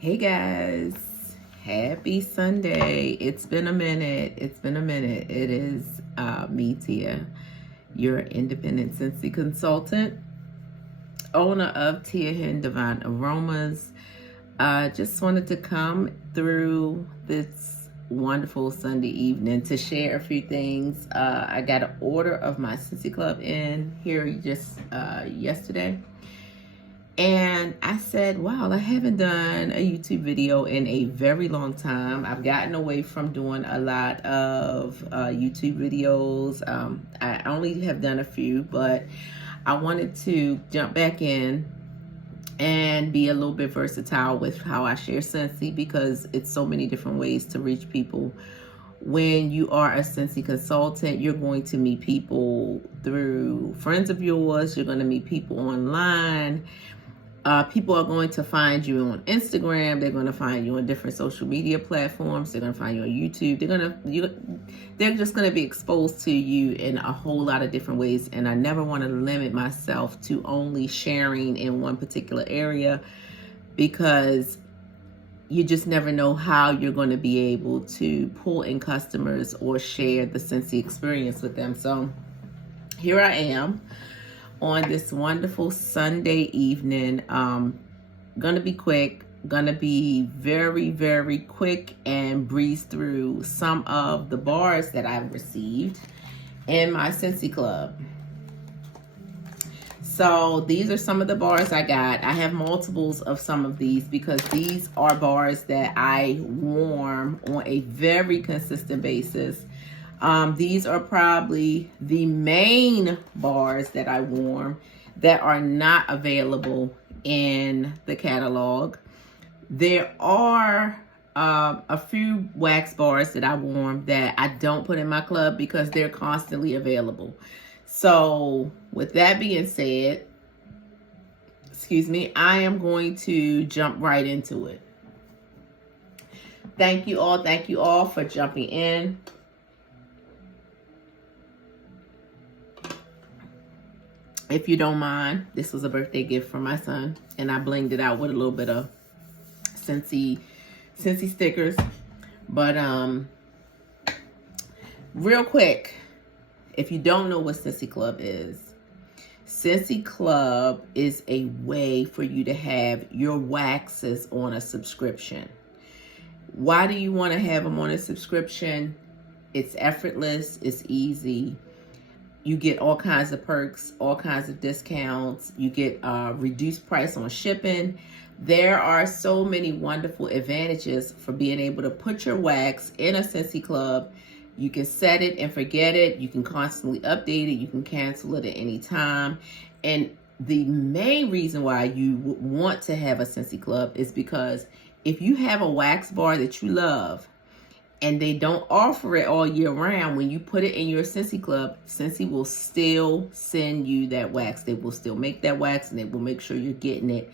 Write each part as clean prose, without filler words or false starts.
Hey guys, happy Sunday. It's been a minute. It is me, Tia, your independent Scentsy consultant, owner of Tia Hen Divine Aromas. Just wanted to come through this wonderful Sunday evening to share a few things. I got an order of my Scentsy Club in here just yesterday. And I said, wow, I haven't done a YouTube video in a very long time. I've gotten away from doing a lot of YouTube videos. I only have done a few, but I wanted to jump back in and be a little bit versatile with how I share Scentsy, because it's so many different ways to reach people. When you are a Scentsy consultant, you're going to meet people through friends of yours. You're going to meet people online. People are going to find you on Instagram. They're going to find you on different social media platforms. They're going to find you on YouTube. They're just going to be exposed to you in a whole lot of different ways. And I never want to limit myself to only sharing in one particular area, because you just never know how you're going to be able to pull in customers or share the Scentsy experience with them. So here I am on this wonderful Sunday evening. Gonna be quick, gonna be very, very quick and breeze through some of the bars that I've received in my Scentsy Club. So these are some of the bars I got. I have multiples of some of these because these are bars that I warm on a very consistent basis. These are probably the main bars that I warm that are not available in the catalog. There are a few wax bars that I warm that I don't put in my club because they're constantly available. So with that being said, I am going to jump right into it. Thank you all for jumping in. If you don't mind, this was a birthday gift from my son, and I blinged it out with a little bit of Scentsy stickers. But real quick, if you don't know what Scentsy Club is a way for you to have your waxes on a subscription. Why do you want to have them on a subscription? It's effortless, it's easy. You get all kinds of perks, all kinds of discounts. You get reduced price on shipping. There are so many wonderful advantages for being able to put your wax in a Scentsy Club. You can set it and forget it. You can constantly update it. You can cancel it at any time. And the main reason why you want to have a Scentsy Club is because if you have a wax bar that you love, and they don't offer it all year round, when you put it in your Scentsy Club, Scentsy will still send you that wax. They will still make that wax, and they will make sure you're getting it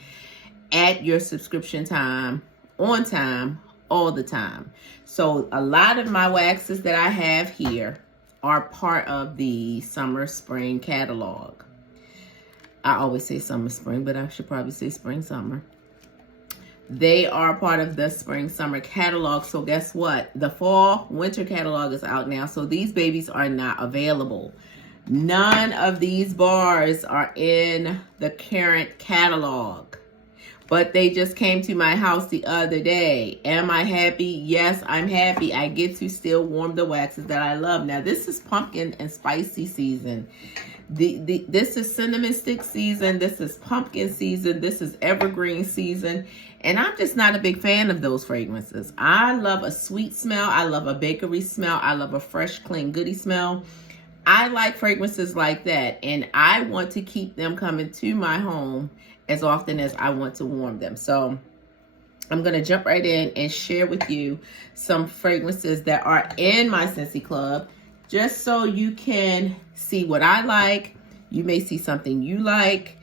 at your subscription time, on time, all the time. So a lot of my waxes that I have here are part of the summer spring catalog. I always say summer spring, but I should probably say spring summer. They are part of the spring summer catalog. So guess what? The fall winter catalog is out now. So these babies are not available. None of these bars are in the current catalog, but they just came to my house the other day. Am I happy? Yes, I'm happy. I get to still warm the waxes that I love. Now this is pumpkin and spicy season. This is cinnamon stick season. This is pumpkin season. This is evergreen season. And I'm just not a big fan of those fragrances. I love a sweet smell. I love a bakery smell. I love a fresh, clean, goody smell. I like fragrances like that. And I want to keep them coming to my home as often as I want to warm them. So I'm going to jump right in and share with you some fragrances that are in my Scentsy Club, just so you can see what I like. You may see something you like.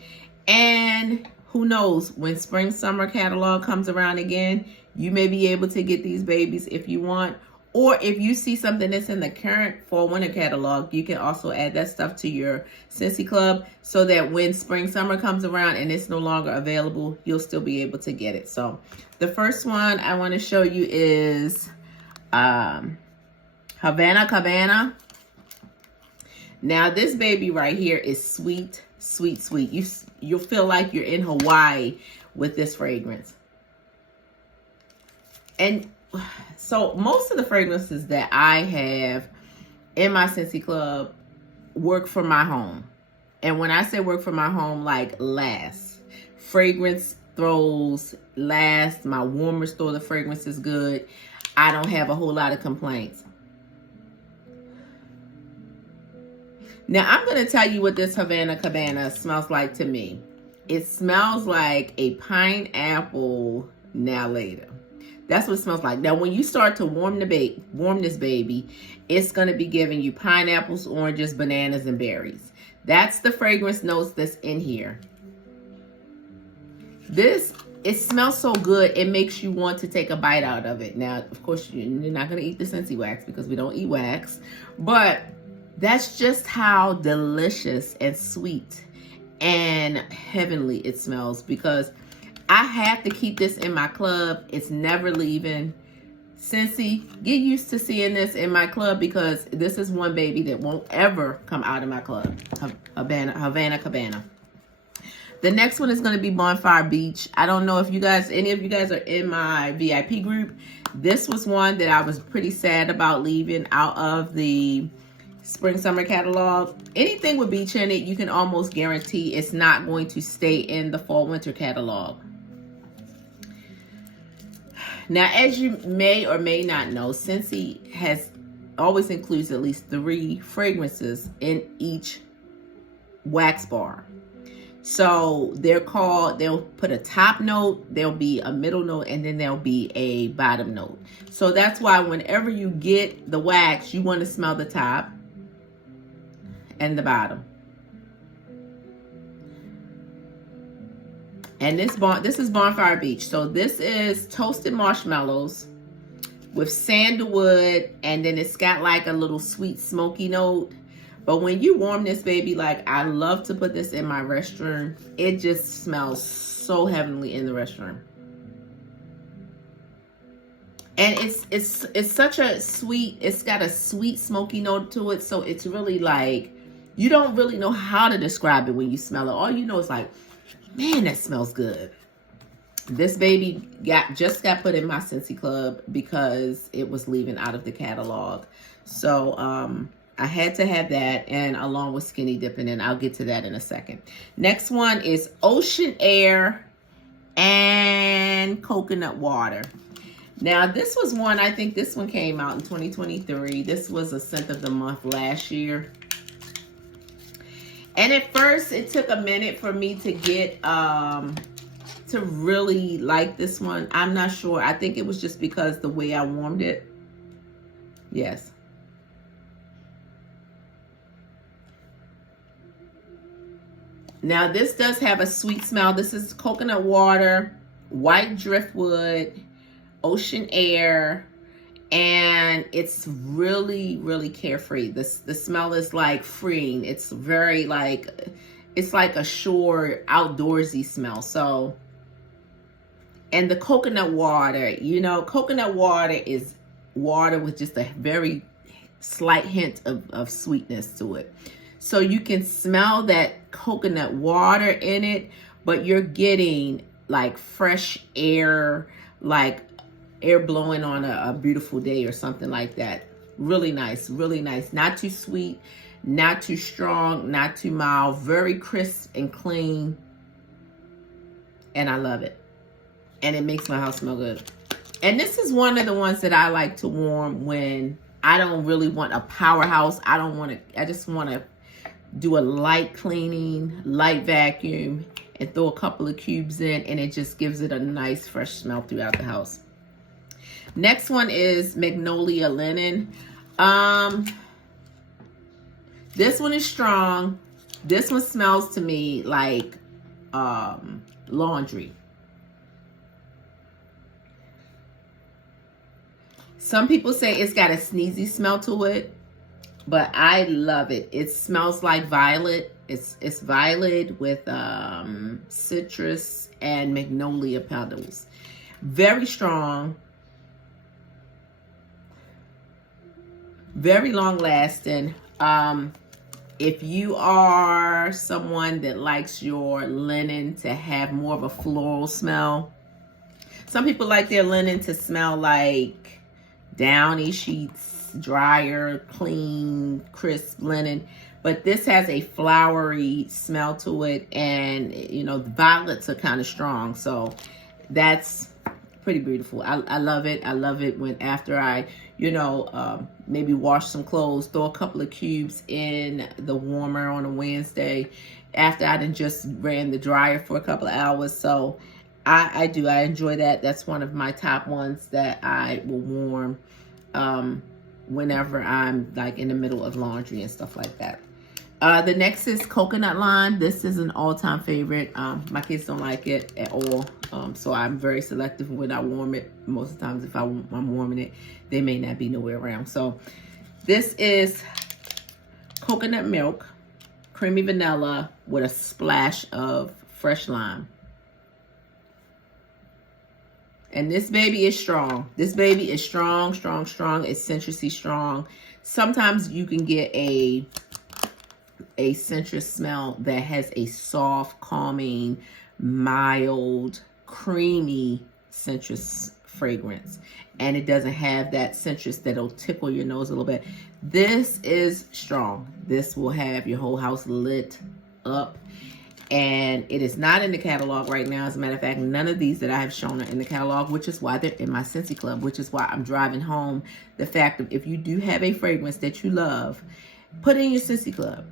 And who knows, when spring summer catalog comes around again, you may be able to get these babies if you want, Or if you see something that's in the current fall winter catalog, you can also add that stuff to your Scentsy Club so that when spring summer comes around and it's no longer available, you'll still be able to get it. So the first one I want to show you is Havana Cabana. Now this baby right here is sweet, sweet, sweet. You'll feel like you're in Hawaii with this fragrance. And so most of the fragrances that I have in my Scentsy Club work for my home. And when I say work for my home, like last. Fragrance throws last. My warmers throw the fragrance is good. I don't have a whole lot of complaints. Now I'm going to tell you what this Havana Cabana smells like to me. It smells like a pineapple now later. That's what it smells like. Now, when you start to warm this baby, it's going to be giving you pineapples, oranges, bananas, and berries. That's the fragrance notes that's in here. It smells so good, it makes you want to take a bite out of it. Now, of course, you're not going to eat the Scentsy wax because we don't eat wax. But that's just how delicious and sweet and heavenly it smells, because I have to keep this in my club. It's never leaving. Scentsy, get used to seeing this in my club, because this is one baby that won't ever come out of my club. Havana Cabana. The next one is going to be Bonfire Beach. I don't know if any of you guys are in my VIP group. This was one that I was pretty sad about leaving out of the spring summer catalog. Anything with beach in it, you can almost guarantee it's not going to stay in the fall winter catalog. Now, as you may or may not know, Scentsy always includes at least 3 fragrances in each wax bar. So they'll put a top note, there'll be a middle note, and then there'll be a bottom note. So that's why whenever you get the wax, you want to smell the top and the bottom. And this is Bonfire Beach. So this is toasted marshmallows with sandalwood, and then it's got like a little sweet smoky note. But when you warm this baby, like I love to put this in my restroom. It just smells so heavenly in the restroom. And it's such a sweet, it's got a sweet smoky note to it. So it's really like, you don't really know how to describe it when you smell it. All you know is like, man, that smells good. This baby just got put in my Scentsy Club because it was leaving out of the catalog. So I had to have that, and along with Skinny Dipping, and I'll get to that in a second. Next one is Ocean Air and Coconut Water. Now, this was one, I think this one came out in 2023. This was a scent of the month last year. And at first, it took a minute for me to get, to really like this one. I'm not sure. I think it was just because the way I warmed it. Yes. Now, this does have a sweet smell. This is coconut water, white driftwood, ocean air, and it's really, really carefree. The smell is like freeing. It's very like, it's like a shore outdoorsy smell. So, and the coconut water, you know, coconut water is water with just a very slight hint of sweetness to it. So you can smell that coconut water in it, but you're getting like fresh air, like air blowing on a beautiful day or something like that. Really nice, really nice. Not too sweet, not too strong, not too mild. Very crisp and clean. And I love it. And it makes my house smell good. And this is one of the ones that I like to warm when I don't really want a powerhouse. I just want to do a light cleaning, light vacuum, and throw a couple of cubes in, and it just gives it a nice fresh smell throughout the house. Next one is Magnolia Linen. This one is strong. This one smells to me like laundry. Some people say it's got a sneezy smell to it, but I love it. It smells like violet. It's violet with citrus and magnolia petals. Very strong, very long lasting. If you are someone that likes your linen to have more of a floral smell, some people like their linen to smell like downy sheets, drier, clean, crisp linen. But this has a flowery smell to it, and you know, the violets are kind of strong, so that's pretty beautiful. I love it. I love it when after I, you know, maybe wash some clothes, throw a couple of cubes in the warmer on a Wednesday after I done just ran the dryer for a couple of hours. So I enjoy that. That's one of my top ones that I will warm whenever I'm like in the middle of laundry and stuff like that. The next is coconut lime. This is an all-time favorite. My kids don't like it at all, so I'm very selective when I warm it. Most of the times if I'm warming it, they may not be nowhere around. So this is coconut milk, creamy vanilla with a splash of fresh lime. And this baby is strong. This baby is strong, strong, strong. It's citrusy strong. Sometimes you can get a citrus smell that has a soft, calming, mild, creamy citrus fragrance. And it doesn't have that citrus that'll tickle your nose a little bit. This is strong. This will have your whole house lit up. And it is not in the catalog right now. As a matter of fact, none of these that I have shown are in the catalog, which is why they're in my Scentsy Club, which is why I'm driving home the fact that if you do have a fragrance that you love, put it in your Scentsy Club.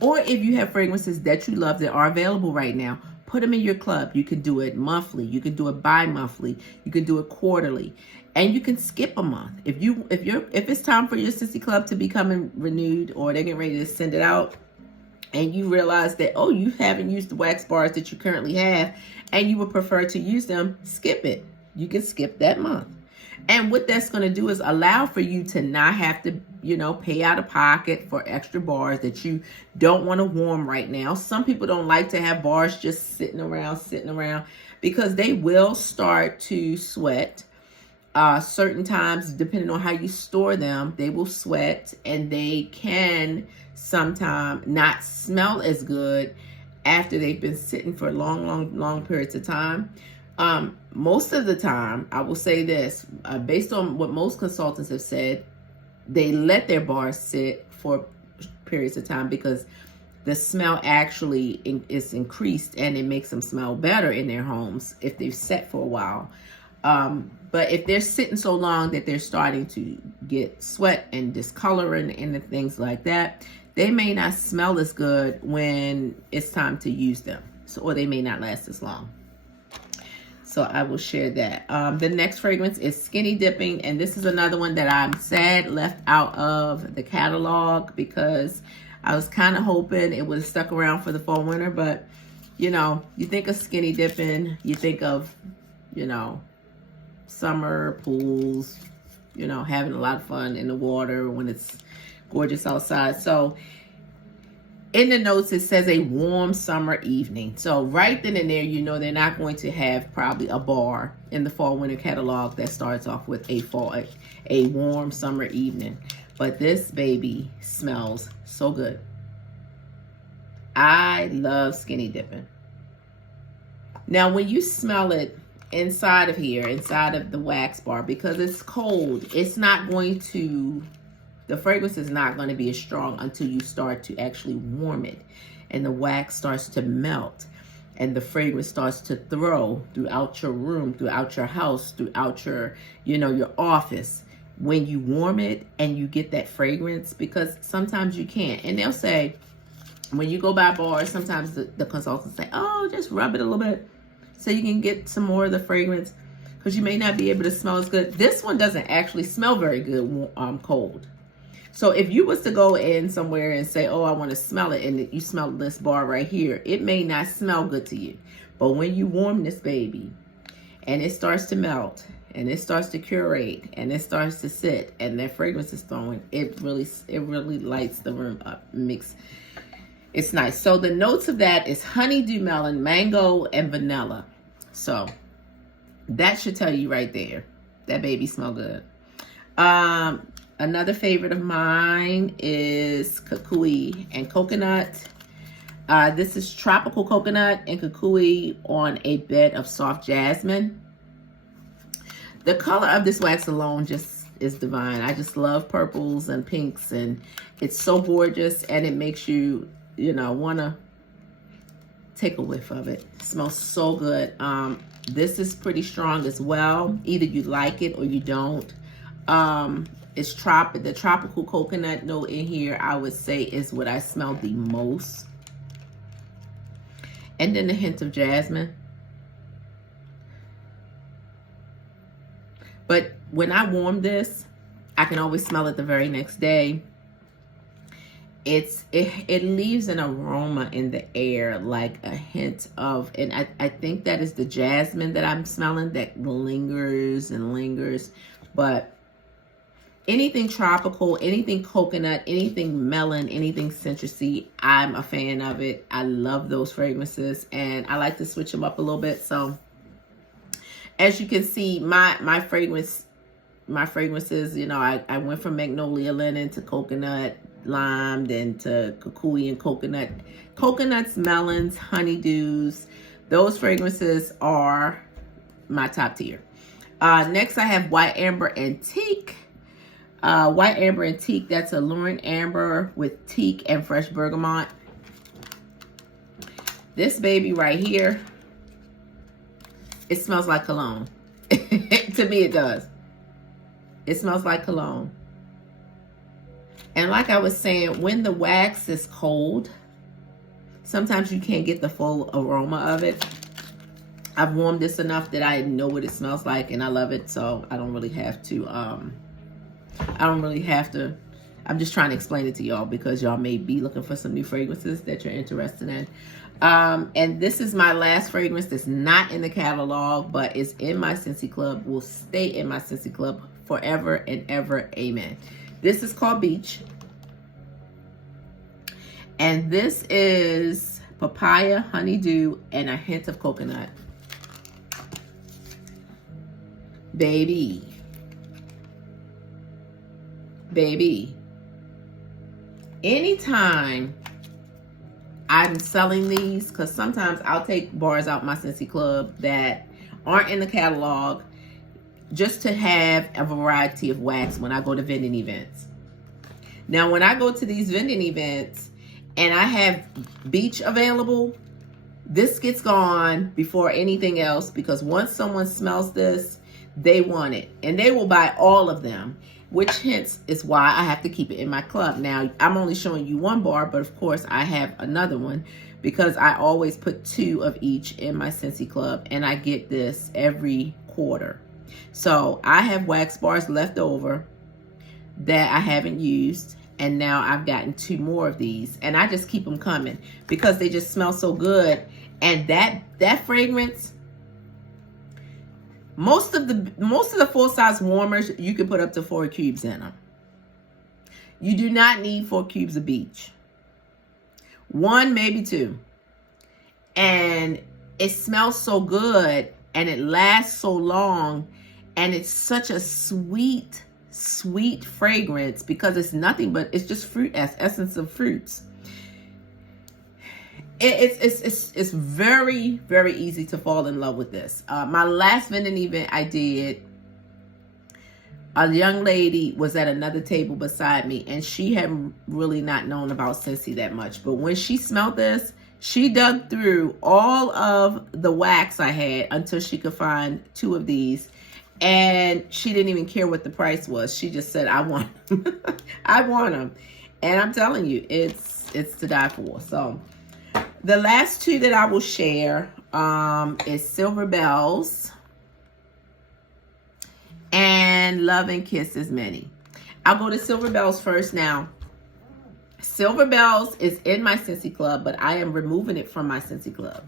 Or if you have fragrances that you love that are available right now, put them in your club. You can do it monthly. You can do it bi-monthly. You can do it quarterly. And you can skip a month. If it's time for your Scentsy Club to be coming renewed, or they're getting ready to send it out, and you realize that, oh, you haven't used the wax bars that you currently have, and you would prefer to use them, skip it. You can skip that month. And what that's going to do is allow for you to not have to, you know, pay out of pocket for extra bars that you don't want to warm right now. Some people don't like to have bars just sitting around because they will start to sweat. Certain times, depending on how you store them, they will sweat, and they can sometimes not smell as good after they've been sitting for long periods of time. Most of the time, I will say this, based on what most consultants have said, they let their bars sit for periods of time because the smell actually is increased, and it makes them smell better in their homes if they've sat for a while. But if they're sitting so long that they're starting to get sweat and discoloring and things like that, they may not smell as good when it's time to use them. So, or they may not last as long. So I will share that. The next fragrance is Skinny Dipping. And this is another one that I'm sad left out of the catalog because I was kind of hoping it would have stuck around for the fall winter. But, you know, you think of Skinny Dipping, you think of, you know, summer pools, you know, having a lot of fun in the water when it's gorgeous outside. So in the notes, it says a warm summer evening. So right then and there, you know, they're not going to have probably a bar in the fall winter catalog that starts off with a warm summer evening. But this baby smells so good. I love Skinny Dipping. Now, when you smell it inside of here, inside of the wax bar, because it's cold, it's not going to, the fragrance is not going to be as strong until you start to actually warm it. And the wax starts to melt. And the fragrance starts to throw throughout your room, throughout your house, throughout your, you know, your office. When you warm it and you get that fragrance, because sometimes you can't. And they'll say, when you go by bars, sometimes the consultants say, oh, just rub it a little bit so you can get some more of the fragrance, because you may not be able to smell as good. This one doesn't actually smell very good cold. So if you was to go in somewhere and say, oh, I want to smell it, and you smell this bar right here, it may not smell good to you. But when you warm this baby and it starts to melt and it starts to curate and it starts to sit and that fragrance is throwing, it really lights the room up. It's nice. So the notes of that is honeydew melon, mango, and vanilla. So that should tell you right there. That baby smell good. Another favorite of mine is kukui and coconut. This is tropical coconut and kukui on a bed of soft jasmine. The color of this wax alone just is divine. I just love purples and pinks, and it's so gorgeous, and it makes you, you know, want to take a whiff of it. It smells so good. This is pretty strong as well. Either you like it or you don't. It's the tropical coconut note in here, I would say, is what I smell the most. And then a hint of jasmine. But when I warm this, I can always smell it the very next day. It leaves an aroma in the air, like a hint of, and I think that is the jasmine that I'm smelling that lingers and lingers. But anything tropical, anything coconut, anything melon, anything citrusy, I'm a fan of it. I love those fragrances, and I like to switch them up a little bit. So as you can see, my fragrances, you know, I went from magnolia linen to coconut, lime, then to kukui and coconut. Coconuts, melons, honeydews, those fragrances are my top tier. Next I have white amber antique. White amber antique, that's alluring amber with teak and fresh bergamot. This baby right here, it smells like cologne. To me it does. It smells like cologne. And like I was saying, when the wax is cold, sometimes you can't get the full aroma of it. I've warmed this enough that I know what it smells like, and I love it, so I don't really have to, I'm just trying to explain it to y'all because y'all may be looking for some new fragrances that you're interested in. And this is my last fragrance that's not in the catalog, but is in my Scentsy Club, will stay in my Scentsy Club forever and ever, amen. This is called Beach. And this is papaya, honeydew, and a hint of coconut. Baby. Anytime I'm selling these, because sometimes I'll take bars out my Scentsy Club that aren't in the catalog just to have a variety of wax when I go to vending events. Now, when I go to these vending events and I have Beach available, this gets gone before anything else, because once someone smells this, they want it. And they will buy all of them, which hence is why I have to keep it in my club. Now, I'm only showing you one bar, but of course I have another one because I always put 2 of each in my Scentsy Club, and I get this every quarter. So I have wax bars left over that I haven't used, and now I've gotten 2 more of these, and I just keep them coming because they just smell so good. And that fragrance, most of the full-size warmers, you can put up to 4 cubes in them. You do not need 4 cubes of Beach. 1, maybe 2. And it smells so good, and it lasts so long, and it's such a sweet fragrance because it's nothing but, it's just fruit, essence of fruits. It's very, very easy to fall in love with this. My last vending event I did, a young lady was at another table beside me, and she had really not known about Scentsy that much. But when she smelled this, she dug through all of the wax I had until she could find 2 of these. And she didn't even care what the price was. She just said, I want them. I want them. And I'm telling you, it's to die for. So the last 2 that I will share is Silver Bells and Love and Kisses Many. I'll go to Silver Bells first now. Silver Bells is in my Scentsy Club, but I am removing it from my Scentsy Club.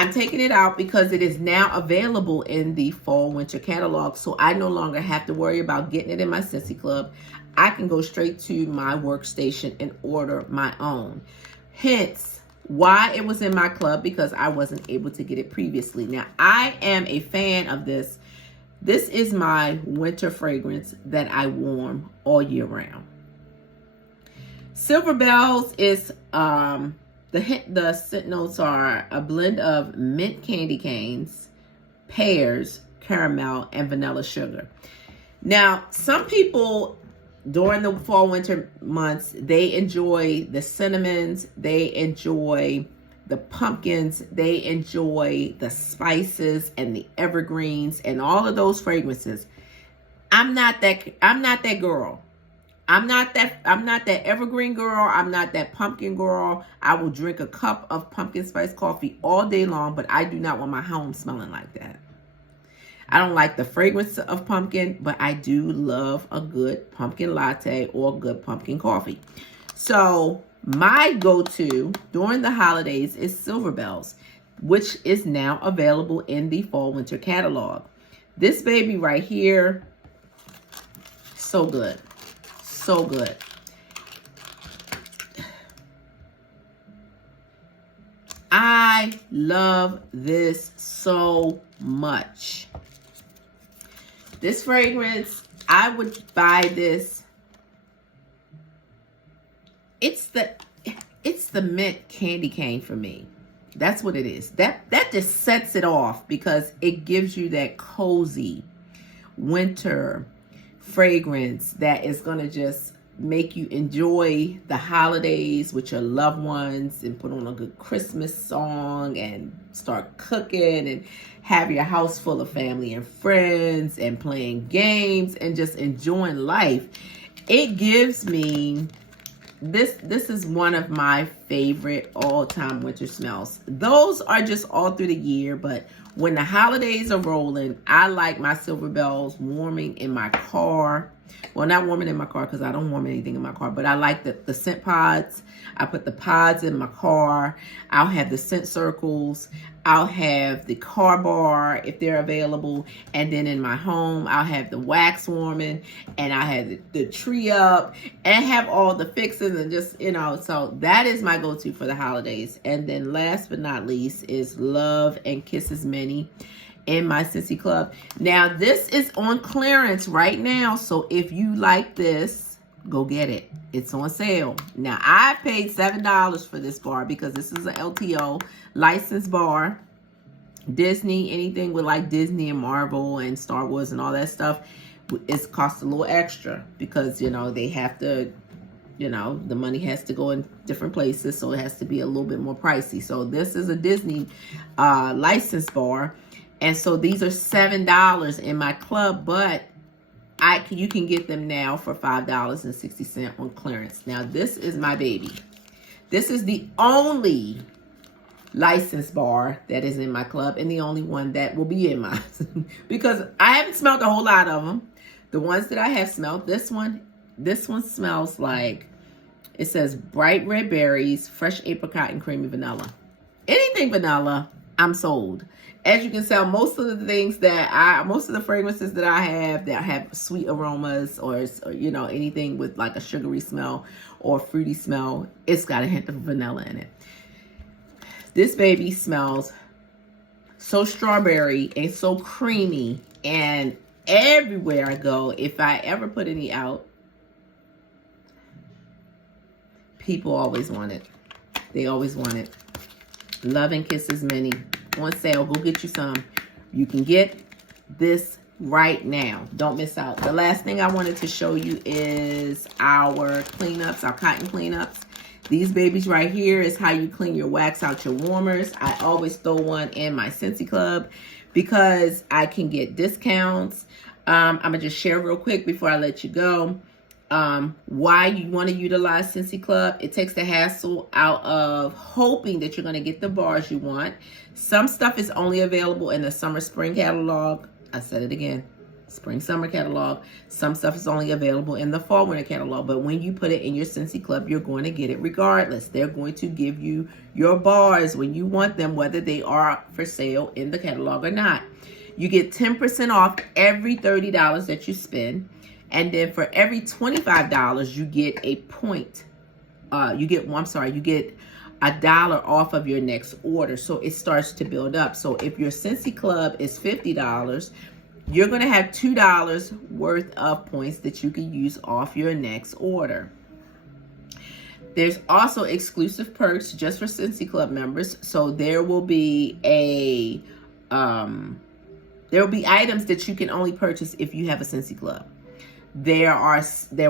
I'm taking it out because it is now available in the fall winter catalog. So I no longer have to worry about getting it in my Scentsy Club. I can go straight to my workstation and order my own. Hence why it was in my club, because I wasn't able to get it previously. Now, I am a fan of this. This is my winter fragrance that I warm all year round. Silver Bells is, the scent notes are a blend of mint candy canes, pears, caramel, and vanilla sugar. Now, some people during the fall winter months, they enjoy the cinnamons, they enjoy the pumpkins, they enjoy the spices and the evergreens and all of those fragrances. I'm not that girl. I'm not that evergreen girl. I'm not that pumpkin girl. I will drink a cup of pumpkin spice coffee all day long, but I do not want my home smelling like that. I don't like the fragrance of pumpkin, but I do love a good pumpkin latte or good pumpkin coffee. So my go-to during the holidays is Silver Bells, which is now available in the fall winter catalog. This baby right here, so good. So good. I love this so much. This fragrance, I would buy this. It's the mint candy cane for me. That's what it is. That just sets it off because it gives you that cozy winter fragrance that is going to just make you enjoy the holidays with your loved ones and put on a good Christmas song and start cooking and have your house full of family and friends and playing games and just enjoying life. It gives me this is one of my favorite all-time winter smells. Those are just all through the year, but when the holidays are rolling, I like my Silver Bells warming in my car. Well, not warming in my car because I don't warm anything in my car, but I like the scent pods. I put the pods in my car. I'll have the scent circles. I'll have the car bar if they're available. And then in my home, I'll have the wax warming and I have the tree up and have all the fixes and just, so that is my go-to for the holidays. And then last but not least is Love and Kisses Many in my Scentsy Club. Now, this is on clearance right now. So if you like this, go get it. It's on sale. Now, I paid $7 for this bar because this is an LTO licensed bar. Disney, anything with like Disney and Marvel and Star Wars and all that stuff, it's cost a little extra because, they have to, the money has to go in different places. So it has to be a little bit more pricey. So this is a Disney licensed bar. And so these are $7 in my club, but you can get them now for $5.60 on clearance. Now, this is my baby. This is the only licensed bar that is in my club and the only one that will be in mine because I haven't smelled a whole lot of them. The ones that I have smelled, this one smells like, it says bright red berries, fresh apricot, and creamy vanilla. Anything vanilla, I'm sold. As you can tell, most of the fragrances that I have that have sweet aromas or anything with like a sugary smell or fruity smell, it's got a hint of vanilla in it. This baby smells so strawberry and so creamy, and everywhere I go, if I ever put any out, people always want it. They always want it. Love and Kisses Many on sale. Go get you some. You can get this right now. Don't miss out. The last thing I wanted to show you is our cleanups, our cotton cleanups. These babies right here is how you clean your wax out your warmers. I always throw one in my Scentsy Club because I can get discounts. I'm going to just share real quick before I let you go. Why you want to utilize Scentsy Club. It takes the hassle out of hoping that you're going to get the bars you want. Some stuff is only available in the summer spring catalog. I said it again. spring summer catalog. Some stuff is only available in the fall winter catalog, but when you put it in your Scentsy Club, you're going to get it regardless. They're going to give you your bars when you want them, whether they are for sale in the catalog or not. You get 10% off every $30 that you spend, and then for every $25 you get a point. You get $1 off of your next order. So it starts to build up. So if your Scentsy Club is $50, you're going to have $2 worth of points that you can use off your next order. There's also exclusive perks just for Scentsy Club members. So there will be items that you can only purchase if you have a Scentsy Club. There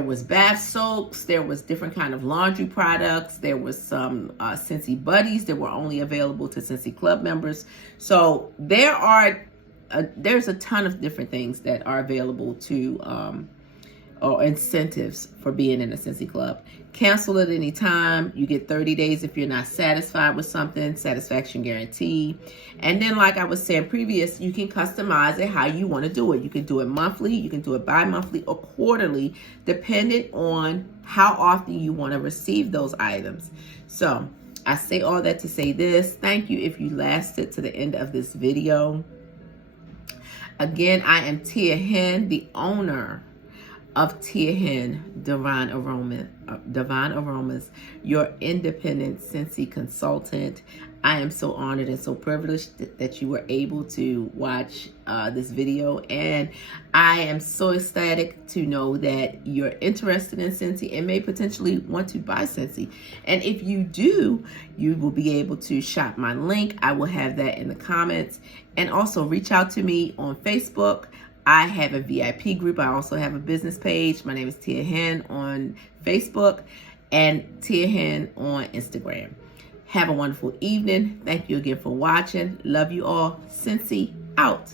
was bath soaps, there was different kind of laundry products, there was some Scentsy buddies that were only available to Scentsy Club members. So there's a ton of different things that are available to or incentives for being in a Scentsy Club. Cancel at any time. You get 30 days if you're not satisfied with something, satisfaction guarantee. And then, like I was saying previous, you can customize it how you want to do it. You can do it monthly, you can do it bi-monthly or quarterly, depending on how often you want to receive those items. So I say all that to say this. Thank you if you lasted to the end of this video. Again, I am Tia Hen, the owner of Tia Hen Divine Aromas, your independent Scentsy consultant. I am so honored and so privileged that you were able to watch this video, and I am so ecstatic to know that you're interested in Scentsy and may potentially want to buy Scentsy. And if you do, you will be able to shop my link. I will have that in the comments, and also reach out to me on Facebook. I have a VIP group. I also have a business page. My name is Tia Hen on Facebook and Tia Hen on Instagram. Have a wonderful evening. Thank you again for watching. Love you all. Scentsy out.